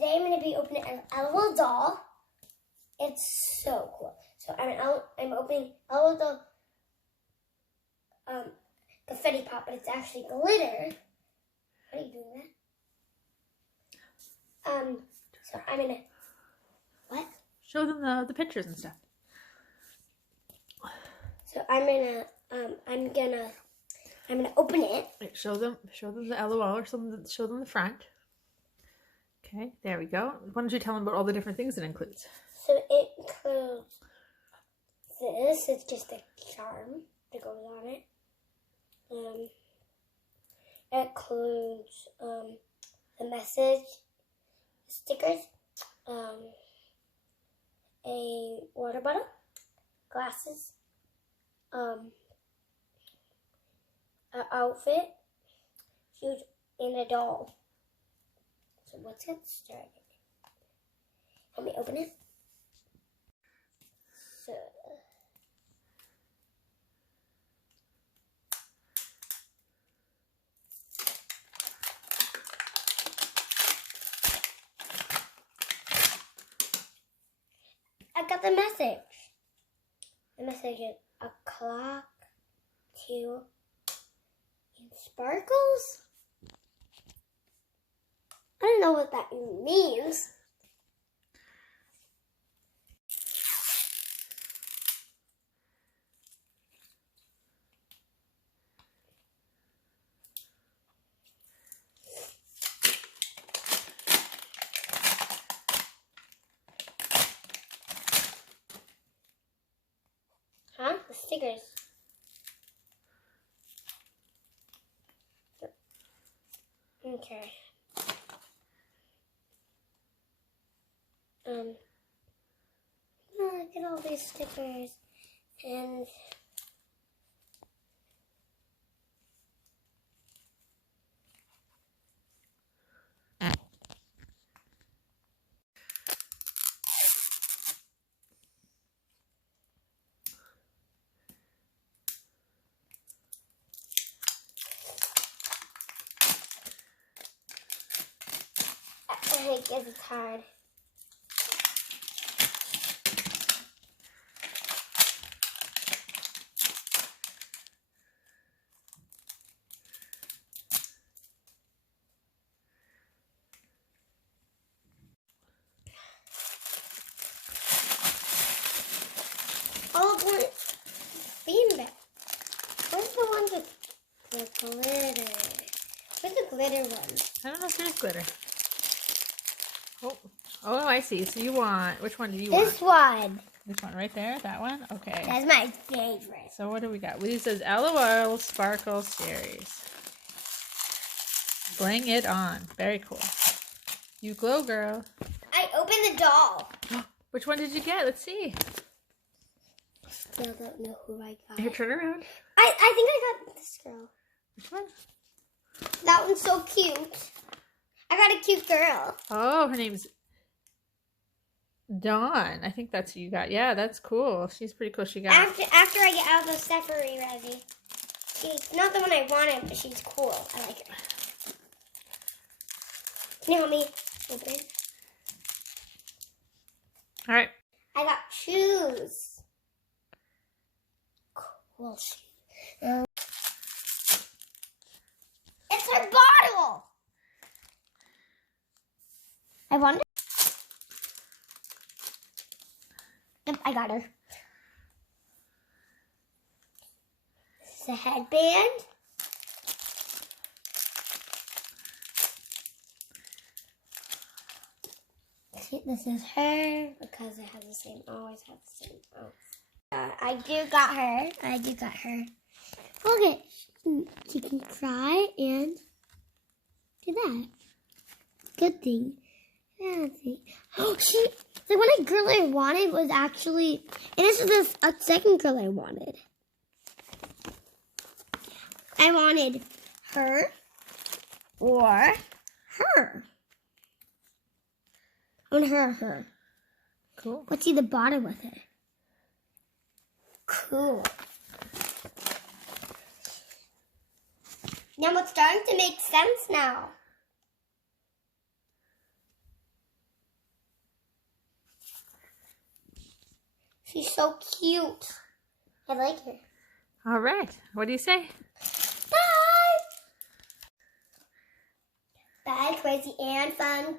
Today I'm going to be opening an LOL doll. It's so cool. So I'm opening LOL doll confetti pop, but it's actually glitter. What are you doing that? So I'm gonna what? Show them the pictures and stuff. So I'm gonna open it. Wait, show them the LOL or show them the front. Okay, there we go. Why don't you tell them about all the different things it includes? So it includes this. It's just a charm that goes on it. It includes the message stickers, a water bottle, glasses, an outfit, shoes, and a doll. So let's get started. Let me open it. So I got the message. The message is a clock, 2, and sparkles. I don't know what that means. Huh? The stickers. Okay. Look at all these stickers and I guess it's hard. Oh, where's beanbag? Where's the one with the glitter? Where's the glitter one? I don't know if there's glitter. Oh, I see. So you want, which one do you want? This one. Which one? Right there? That one? Okay. That's my favorite. So what do we got? This says LOL Sparkle Series. Bling it on. Very cool. You glow, girl. I opened the doll. Which one did you get? Let's see. Still don't know who I got. Here, turn around. I think I got this girl. Which one? That one's so cute. I got a cute girl. Oh, her name's Dawn. I think that's who you got. Yeah, that's cool. She's pretty cool. She got After I get out of the Sephora Reggie. She's not the one I wanted, but she's cool. I like her. Can you help me open it? All right. I got shoes. Cool shoes. It's her bottle. I wonder. Yep, I got her. This is a headband. See, this is her because it has the same. Always has the same. I do got her. Look it. She can cry and do that. Good thing. Bad thing. Oh, the one girl I wanted was actually, and this is a second girl I wanted. I wanted her or her. I want her. Cool. Let's see the bottom with it. Cool. Now it's starting to make sense now. She's so cute. I like her. All right. What do you say? Bye! Bye, crazy and fun.